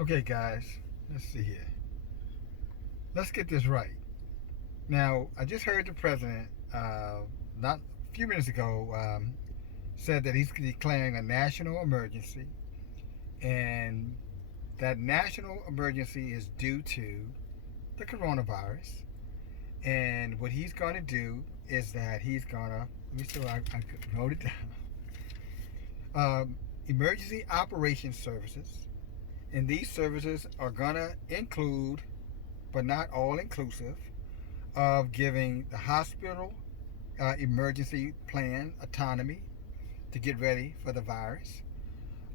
Okay, guys, let's see here. Let's get this right. Now, I just heard the president, not a few minutes ago, said that he's declaring a national emergency, and that national emergency is due to the coronavirus. And what he's going to do is that he's going to, let me see if I could note it down. Emergency Operations Services. And these services are going to include, but not all inclusive, of giving the hospital emergency plan autonomy to get ready for the virus.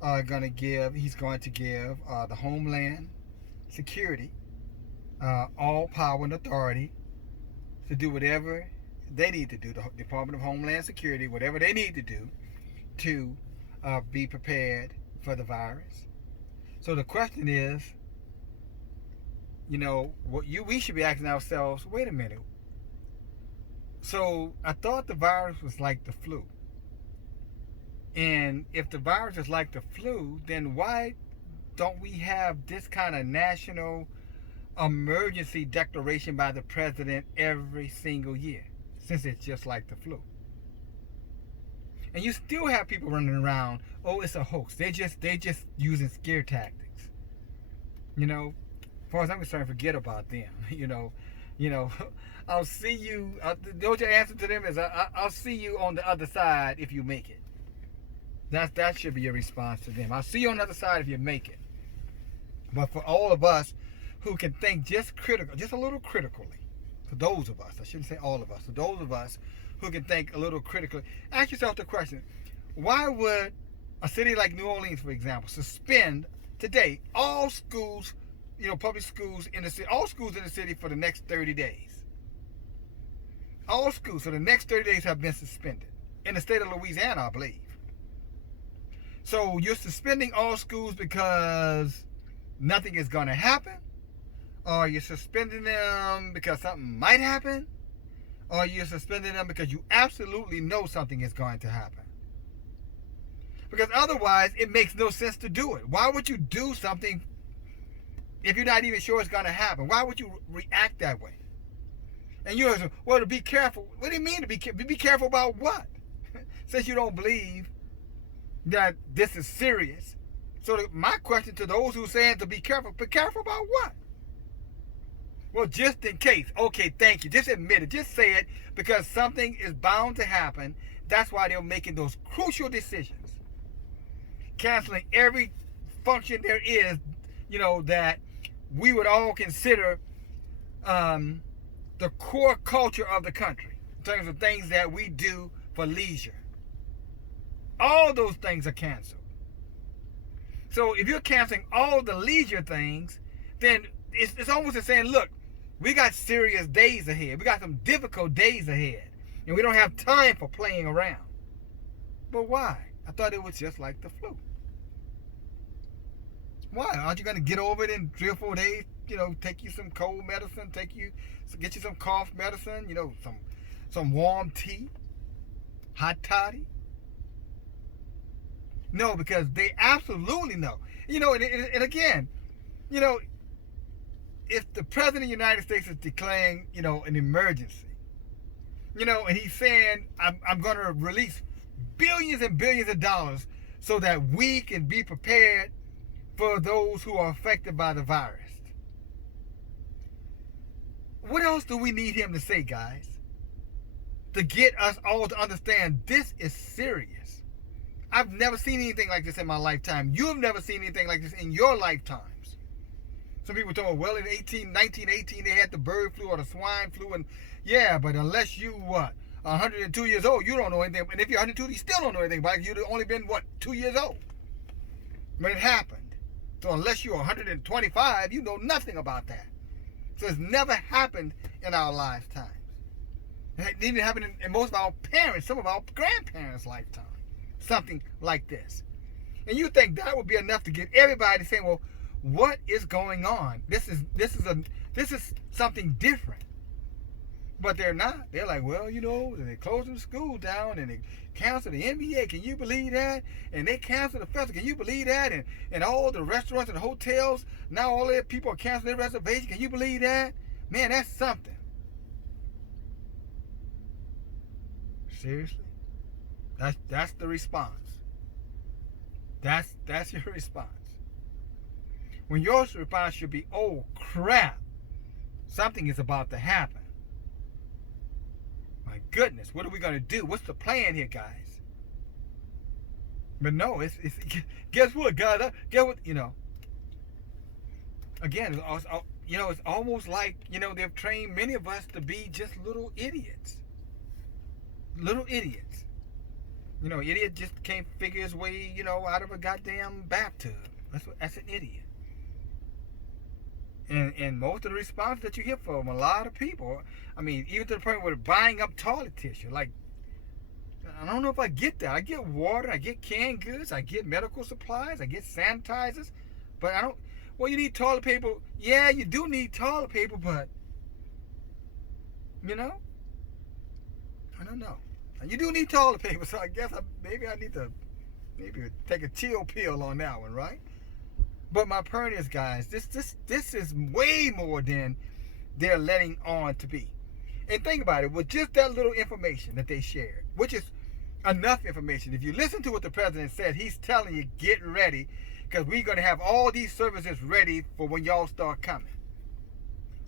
He's going to give the Homeland Security all power and authority to do whatever they need to do. The Department of Homeland Security, whatever they need to do to be prepared for the virus. So the question is, we should be asking ourselves, wait a minute. So I thought the virus was like the flu. And if the virus is like the flu, then why don't we have this kind of national emergency declaration by the president every single year, since it's just like the flu? And you still have people running around, oh, it's a hoax. They just using scare tactics. As far as I'm concerned, forget about them. I'll see you. Your answer to them is, I'll see you on the other side if you make it. That should be your response to them. I'll see you on the other side if you make it. But for all of us who can think just a little critically, for those of us, I shouldn't say all of us, for those of us who can think a little critically, ask yourself the question: why would a city like New Orleans, for example, suspend today all schools, public schools in the city, all schools in the city for the next 30 days? All schools for the next 30 days have been suspended in the state of Louisiana, I believe. So you're suspending all schools because nothing is going to happen? Or you're suspending them because something might happen? Or you're suspending them because you absolutely know something is going to happen? Because otherwise, it makes no sense to do it. Why would you do something if you're not even sure it's going to happen? Why would you react that way? And you're saying, well, to be careful. What do you mean to be careful? Be careful about what? Since you don't believe that this is serious. So my question to those who are saying to be careful about what? Well, just in case. Okay, thank you. Just admit it. Just say it, because something is bound to happen. That's why they're making those crucial decisions. Canceling every function there is, that we would all consider the core culture of the country in terms of things that we do for leisure. All those things are canceled. So if you're canceling all the leisure things, then it's almost like saying, look, we got serious days ahead. We got some difficult days ahead. And we don't have time for playing around. But why? I thought it was just like the flu. Why? Aren't you going to get over it in 3 or 4 days? Take you some cold medicine, get you some cough medicine, some warm tea, hot toddy. No, because they absolutely know. And again, if the president of the United States is declaring, an emergency, and he's saying, I'm going to release billions and billions of dollars so that we can be prepared for those who are affected by the virus. What else do we need him to say, guys, to get us all to understand this is serious? I've never seen anything like this in my lifetime. You've never seen anything like this in your lifetimes. Some people talk, well, in 1918, they had the bird flu or the swine flu. And yeah, but unless you, 102 years old, you don't know anything. And if you're 102, you still don't know anything about it. You've only been, 2 years old when it happened. So unless you're 125, you know nothing about that. So it's never happened in our lifetimes. It didn't happen in most of our parents, some of our grandparents' lifetime. Something like this. And you think that would be enough to get everybody saying, well, what is going on? This is something different. But they're not. They're like, well, they're closing the school down and they cancel the NBA. Can you believe that? And they cancel the festival. Can you believe that? And all the restaurants and hotels, now all their people are canceling their reservations. Can you believe that? Man, that's something. Seriously? That's the response. That's your response. When your response should be, oh crap, something is about to happen. My goodness, what are we going to do? What's the plan here, guys? But no, it's guess what, guys? Guess what, again, it's almost like, they've trained many of us to be just little idiots. Little idiots. Idiot just can't figure his way, out of a goddamn bathtub. That's an idiot. And most of the response that you hear from a lot of people, I mean, even to the point where they're buying up toilet tissue. Like, I don't know if I get that. I get water, I get canned goods, I get medical supplies, I get sanitizers, but I don't. Well, you need toilet paper. Yeah, you do need toilet paper, but I don't know. You do need toilet paper, so I guess maybe I need to take a chill pill on that one, right? But my point is, guys, this is way more than they're letting on to be. And think about it, with just that little information that they shared, which is enough information. If you listen to what the president said, he's telling you, get ready, because we're going to have all these services ready for when y'all start coming.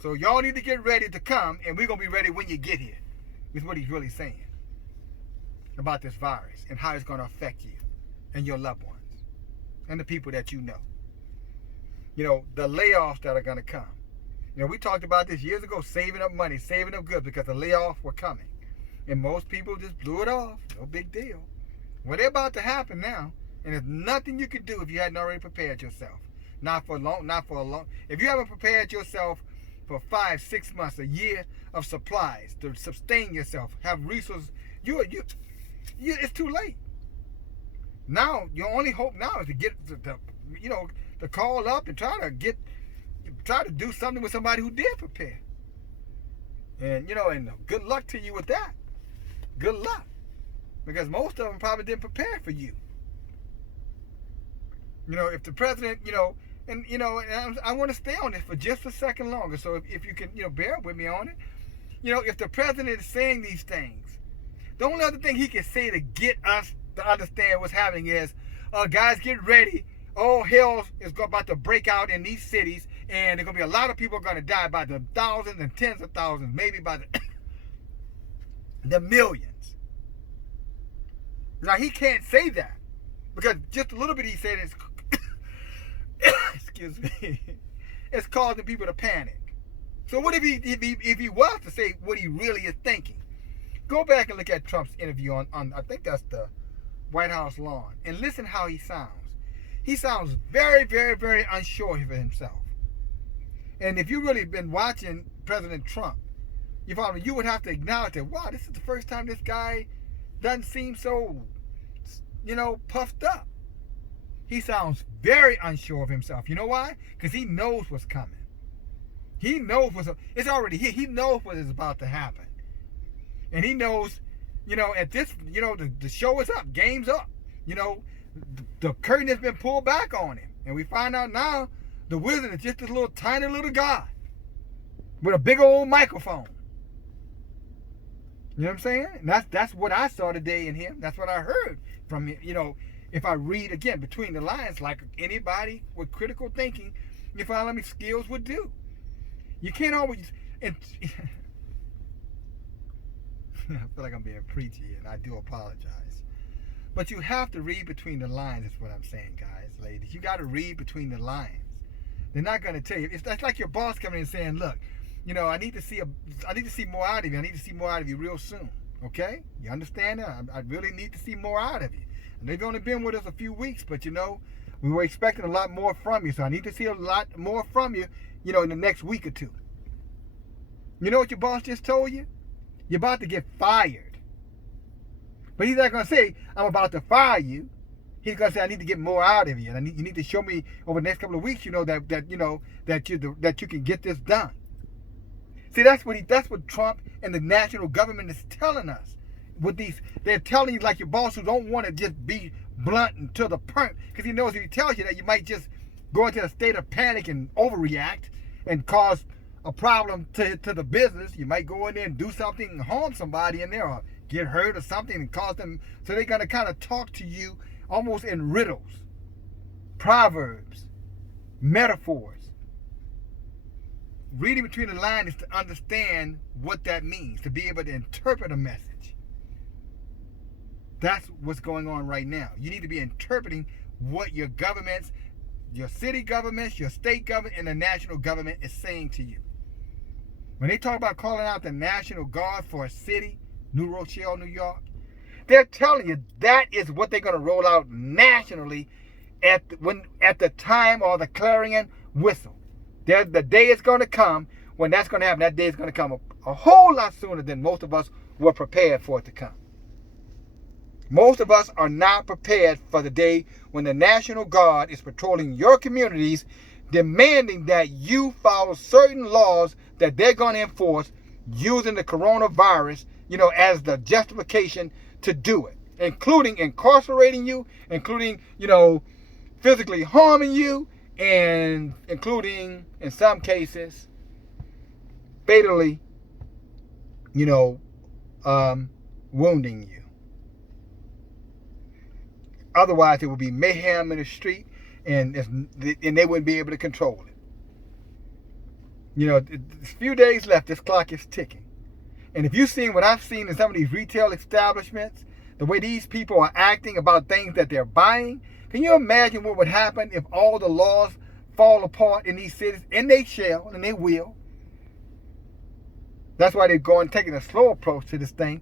So y'all need to get ready to come, and we're going to be ready when you get here, is what he's really saying about this virus and how it's going to affect you and your loved ones and the people that you know. The layoffs that are going to come. We talked about this years ago, saving up money, saving up goods, because the layoffs were coming. And most people just blew it off. No big deal. Well, they're about to happen now. And there's nothing you can do if you hadn't already prepared yourself. Not for a long. If you haven't prepared yourself for 5, 6 months, a year of supplies to sustain yourself, have resources, it's too late. Now, your only hope now is to get to call up and try to do something with somebody who did prepare. And and good luck to you with that. Good luck, because most of them probably didn't prepare for you. If the president, and I want to stay on this for just a second longer. So if you can, bear with me on it. If the president is saying these things, the only other thing he can say to get us to understand what's happening is, guys, get ready. Oh, hell is about to break out in these cities, and there's going to be a lot of people going to die by the thousands and tens of thousands, maybe by the millions. Now, he can't say that, because just a little bit he said it's excuse me, it's causing people to panic. So what if he was to say what he really is thinking? Go back and look at Trump's interview on I think that's the White House lawn, and listen how he sounds. He sounds very, very, very unsure of himself. And if you've really been watching President Trump, you would have to acknowledge that, wow, this is the first time this guy doesn't seem so, puffed up. He sounds very unsure of himself. You know why? Because he knows what's coming. He knows it's already here. He knows what is about to happen. And he knows, at this, the show is up, game's up. The curtain has been pulled back on him. And we find out now the wizard is just this little tiny little guy with a big old microphone. You know what I'm saying? And that's what I saw today in him. That's what I heard from him. If I read again between the lines, like anybody with critical thinking, you find out skills would do. You can't always. And I feel like I'm being preachy, and I do apologize. But you have to read between the lines, is what I'm saying, guys, ladies. You got to read between the lines. They're not going to tell you. That's like your boss coming in and saying, look, I need to see more out of you. I need to see more out of you real soon. Okay? You understand that? I really need to see more out of you. And they've only been with us a few weeks, but we were expecting a lot more from you. So I need to see a lot more from you, in the next week or two. You know what your boss just told you? You're about to get fired. But he's not going to say, I'm about to fire you. He's going to say, I need to get more out of you. And you need to show me over the next couple of weeks, that you can get this done. See, that's what Trump and the national government is telling us. With these, they're telling you like your boss who don't want to just be blunt and to the point, because he knows if he tells you that, you might just go into a state of panic and overreact and cause a problem to the business. You might go in there and do something and harm somebody in there, or get hurt or something and cause them. So they're going to kind of talk to you almost in riddles, proverbs, metaphors. Reading between the lines is to understand what that means, to be able to interpret a message. That's what's going on right now. You need to be interpreting what your governments, your city governments, your state government, and the national government is saying to you. When they talk about calling out the National Guard for a city, New Rochelle, New York, they're telling you that is what they're going to roll out nationally at the time or the clarion whistle. The day is going to come when that's going to happen. That day is going to come a whole lot sooner than most of us were prepared for it to come. Most of us are not prepared for the day when the National Guard is patrolling your communities, demanding that you follow certain laws that they're going to enforce, using the coronavirus, as the justification to do it, including incarcerating you, including, physically harming you, and including, in some cases, fatally, wounding you. Otherwise, it would be mayhem in the street, and they wouldn't be able to control it. A few days left. This clock is ticking. And if you've seen what I've seen in some of these retail establishments, the way these people are acting about things that they're buying, can you imagine what would happen if all the laws fall apart in these cities? And they shall, and they will. That's why they're taking a slow approach to this thing.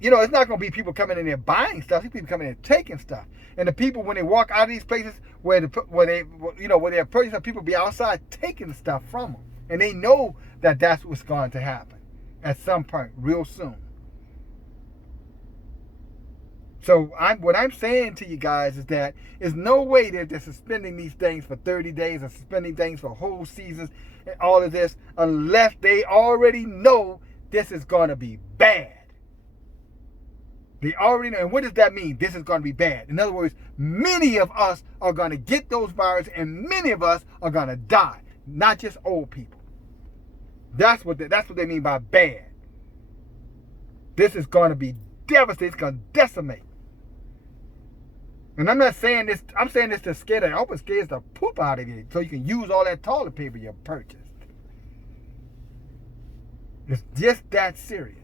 It's not going to be people coming in there buying stuff. It's people coming in there taking stuff. And the people, when they walk out of these places where they're purchasing, people be outside taking the stuff from them. And they know that that's what's going to happen at some point real soon. So what I'm saying to you guys is that there's no way that they're suspending these things for 30 days or suspending things for whole seasons and all of this unless they already know this is going to be bad. They already know. And what does that mean? This is going to be bad. In other words, many of us are going to get those viruses, and many of us are going to die. Not just old people. That's what they mean by bad. This is going to be devastating. It's going to decimate. And I'm not saying this. I'm saying this to scare the open scares the poop out of you, so you can use all that toilet paper you purchased. It's just that serious.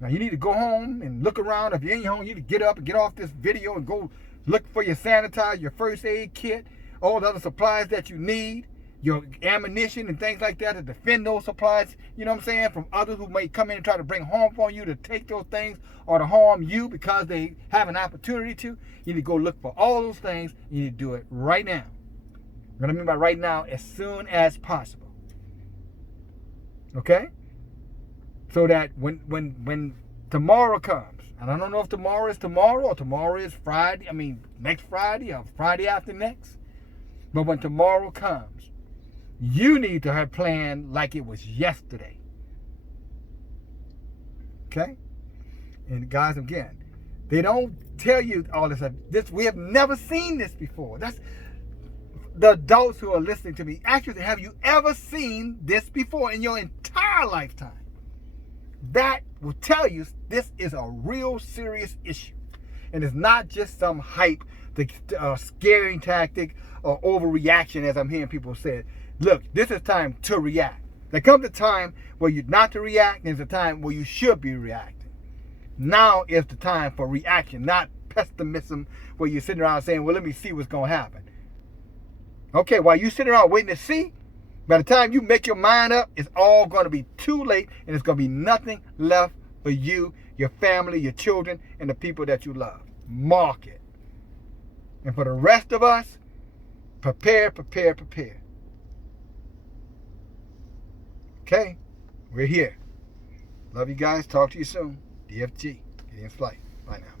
Now, you need to go home and look around. If you're in your home, you need to get up and get off this video and go look for your sanitizer, your first aid kit, all the other supplies that you need, your ammunition and things like that to defend those supplies, from others who may come in and try to bring harm on you, to take those things or to harm you because they have an opportunity to. You need to go look for all those things. You need to do it right now. What I mean by right now, as soon as possible. Okay? So that when tomorrow comes, and I don't know if tomorrow is tomorrow or tomorrow is Friday, next Friday or Friday after next, but when tomorrow comes, you need to have planned like it was yesterday. Okay? And guys, again, they don't tell you all this stuff. We have never seen this before. That's the adults who are listening to me. Actually, have you ever seen this before in your entire lifetime? That will tell you this is a real serious issue. And it's not just some hype, scaring tactic, or overreaction, as I'm hearing people say. Look, this is time to react. There comes a time where you're not to react, and there's a time where you should be reacting. Now is the time for reaction, not pessimism, where you're sitting around saying, well, let me see what's going to happen. Okay, while you're sitting around waiting to see, by the time you make your mind up, it's all going to be too late, and it's going to be nothing left for you, your family, your children, and the people that you love. Mark it. And for the rest of us, prepare. Okay? We're here. Love you guys. Talk to you soon. DFG. Get in flight. Bye now.